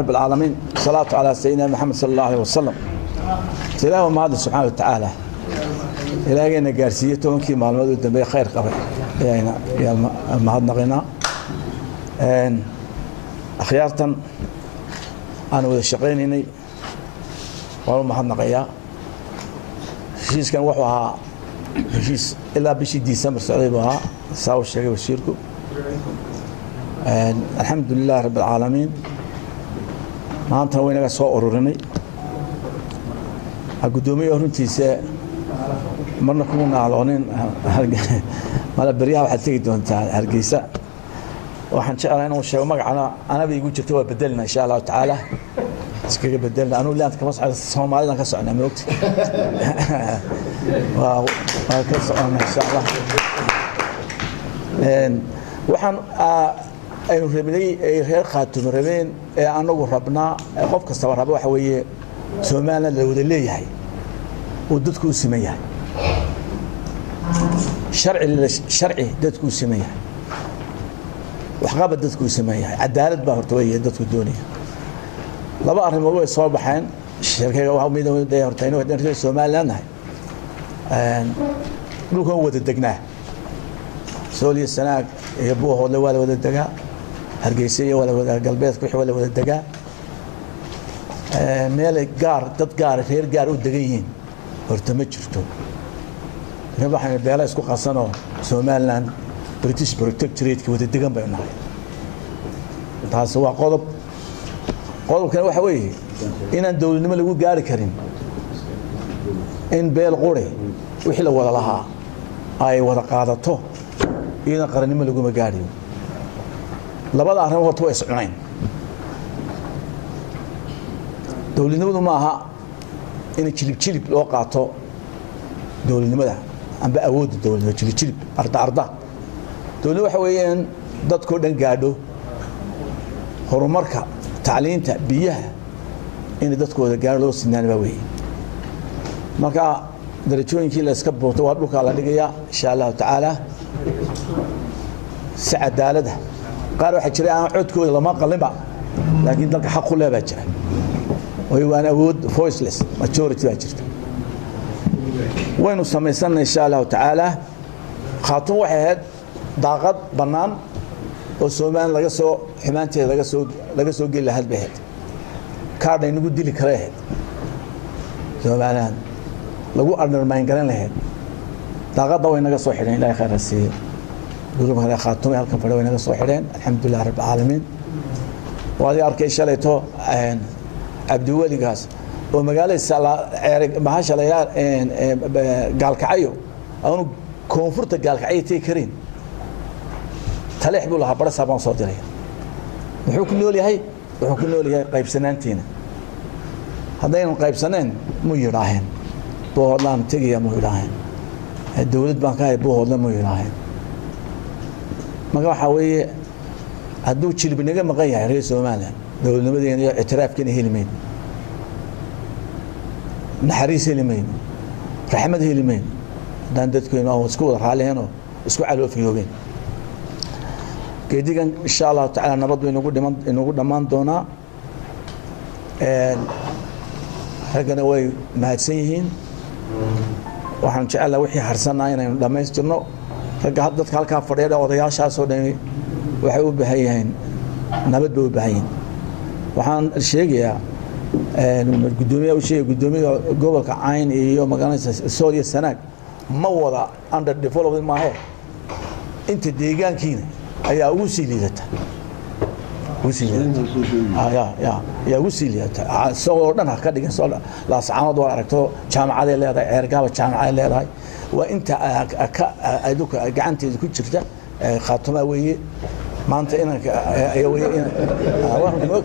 رب العالمين صلاة على سيدنا محمد صلى الله عليه وسلم تلاه ما هذا سبحانه وتعالى إلهينا قارسيته ونكي معلومات الدنيا خير قبل يا ما هذا نغينا أخيارا أنا وذا الشقيني والله ما هذا نغيا شيء كان وحوها شيء إلا بشي ديسمبر سعيدها ساوي الشيء والشيركو الحمد لله رب العالمين maanta waynaga soo ururinay gudoomiye runtiisa marna kuma naaloonin mala bariyaha waxa tagi doontaa Hargeysa waxaan jeclahay inuu sheego magacana anaga igu jirto waa bedelna insha Allah taala iskaga bedelna anu laanta kama socdo Soomaaliland ka socnaa moogti waa ka socnaa insha Allah waxaan aynu rabnay reer Khaatuum rabeen ee anagu rabnaa qof kasta rabo waxa weeye Soomaaliland la wada leeyahay oo dadku u sameeyay sharci dadku u sameeyay wax qaba dadku u sameeyay cadaalad baa horta weeye dadku doonaya laba arrimood way soo baxeen shirkayga waxa mid ah horta inuu reer Soomaaliland dhulka wada degnaa Sooliya Sanaag iyo Buuhoodle waa wada degaa Hargeysa iyo wada galbeedka wixii wada degaa meel gaar dad gaar reer gaar u degan yihiin horta ma jirto waxaan beela isku qasanoo Soomaaliland British Protectorate wada degan bay nahay taas waa qodobkan waxa weeye inaan dawladnimo lagu gaari karin in beel qore wixii la wada lahaa ay wada qaadato ina qarannimo lagu ma gaariyo labada arrin horta way iscunayn dawladnimadu ma aha in jilib loo qaato dawladnimada amba awood dawladnimada jilib arda dawladnimadu waxa weeyaan dadku dhan gaadho horumarka tacliinta biyaha in dadkooda gaar loo sinaan baa weey marka darajooyinkii la iska boonto waa dhulka la dhigaya insha Allah taala سعدالده قالوا حجري أنا عدكوا لما قلبا لكن ذلك حق لا بجر وأنا أود فويسلس ماتشورتي بجر وين سميسنا إن شاء الله تعالى خاطر واحد ضاغط بنان وسومان لقسو حمانتي لقسو قيل لهذا بهد كارد نقول دي لكراه سومان لقوا أرنر ما ينقلن لهد ضاغط وين لقسو حرين لا خير السير يقولون هذا خاتم هالكم فلوين هذا صحيحين الحمد لله رب العالمين وهذه أركي شليته عبد الولي قاس ومقال السلا ما هاش ليال قال كعيو أو كونفورت قال كعيو تيكرين تلاح بقولها برا سبعة صدرين وحكم لي هاي قيب سنتين هذين قيب سنين مو يراهن بوهلان تيجي مو يراهن الدولة بانكاي بوهلان مو يراهن ما waxa weeye haduu jilbinaga maqan yahay reer Soomaaliland dawladnimadeena iyo ictiraafkeena helmeen naxariis helmeen raxmad helmeen dan dadkeena oo isku wada raaleeno isku caloofiyeen geedigan insha Allah taala nabad weyn ugu dhamaan doona ragana way mahadsan yihiin waxaan jecelahay wixii harsanaa inaynu dhameystirno dadka halka fadhiya odayaashaas oo dhan waxay u baahan yihiin nabad bay u baahan yihiin waxaan sheegayaa gudoomiyaha gobolka Cayn iyo magaalada Sooliya Sanaag ma wada under development ma aha inta deegaankiina ayaa ugu sii liidata ugu sii liidata soo dhan ka dhigan soo la saacad oo aragto jaamacada leedahay eergaba jaamacada leedahay وأنت أدوك قعنتي كتشرته خاطمة ويا ما أنت إنك واحد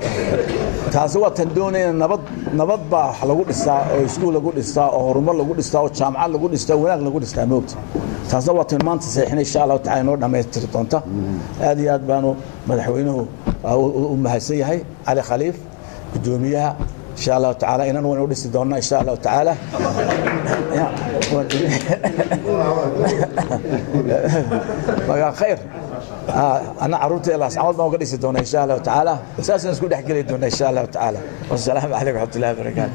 تاسوا تندون إن نبض باح لقول الساعة سكول لقول الساعة أو رمل لقول الساعة والجامعة لقول الساعة وناق لقول الساعة موت تاسوا تنمان تسحنا إن شاء الله تعالى نورنا ما يسترطنته هذه أدبانو مدحوينه أو مهسية هاي على خليف قدوميها إن شاء الله تعالى إن نور دورنا إن شاء الله تعالى بقى خير أنا عروتي الله سعود ما وقديس دونا إن شاء الله تعالى أساسا نسكون نحكي لي دونا إن شاء الله تعالى والسلام عليكم ورحمة الله وبركاته